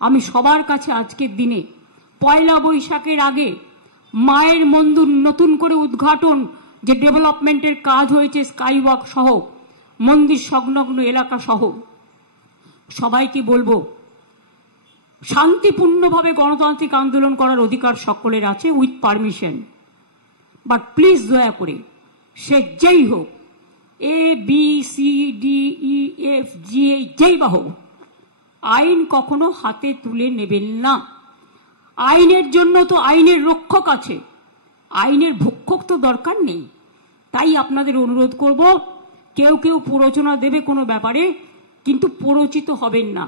আমি সবার কাছে আজকের দিনে পয়লা বৈশাখের আগে মায়ের মন্দির নতুন করে উদ্ঘাটন যে ডেভেলপমেন্টের কাজ হয়েছে স্কাইওয়াক সহ মন্দির সংলগ্ন এলাকা সহ সবাইকে বলবো শান্তিপূর্ণভাবে গণতান্ত্রিক আন্দোলন করার অধিকার সকলের আছে উইথ পারমিশন, বাট প্লিজ দয়া করে সে যেই হোক ABCDEF যেই বা হোক আইন কখনো হাতে তুলে নেবেন না। আইনের জন্য তো আইনের রক্ষক আছে, আইনের ভক্ষক তো দরকার নেই। তাই আপনাদের অনুরোধ করব, কেউ কেউ প্ররোচনা দেবে কোনো ব্যাপারে, কিন্তু প্ররোচিত হবেন না।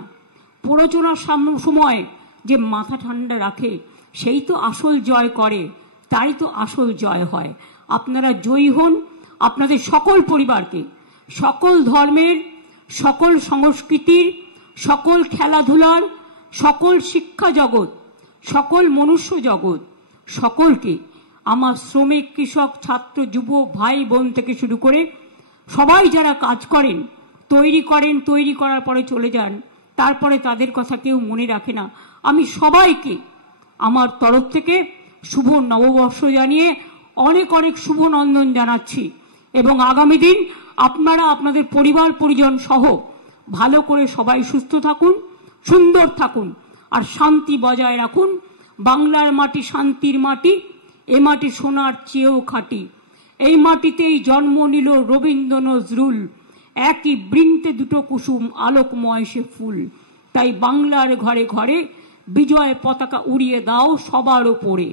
প্ররোচনার সময় যে মাথা ঠান্ডা রাখে সেই তো আসল জয় করে, তাই তো আসল জয় হয়। আপনারা জয়ী হন, আপনাদের সকল পরিবারকে, সকল ধর্মের, সকল সংস্কৃতির, সকল খেলাধুলার, সকল শিক্ষা জগৎ, সকল মনুষ্য জগৎ, সকলকে আমার শ্রমিক, কৃষক, ছাত্র, যুব ভাই বোন থেকে শুরু করে সবাই যারা কাজ করেন, তৈরি করার পরে চলে যান, তারপরে তাদের কথা কেউ মনে রাখে না, আমি সবাইকে আমার তরফ থেকে শুভ নববর্ষ জানিয়ে অনেক অনেক শুভ নন্দন জানাচ্ছি। এবং আগামী দিন আপনারা আপনাদের পরিবার পরিজন সহ ভালো করে সবাই সুস্থ থাকুন, সুন্দর থাকুন, আর শান্তি বজায় রাখুন। বাংলার মাটি শান্তির মাটি, এ মাটি সোনার চেয়েও খাঁটি। এই মাটিতেই জন্ম নিল রবীন্দ্র নজরুল, একই বৃন্তে দুটো কুসুম আলোকময় সে ফুল। তাই বাংলার ঘরে ঘরে বিজয় পতাকা উড়িয়ে দাও সবার ওপরে।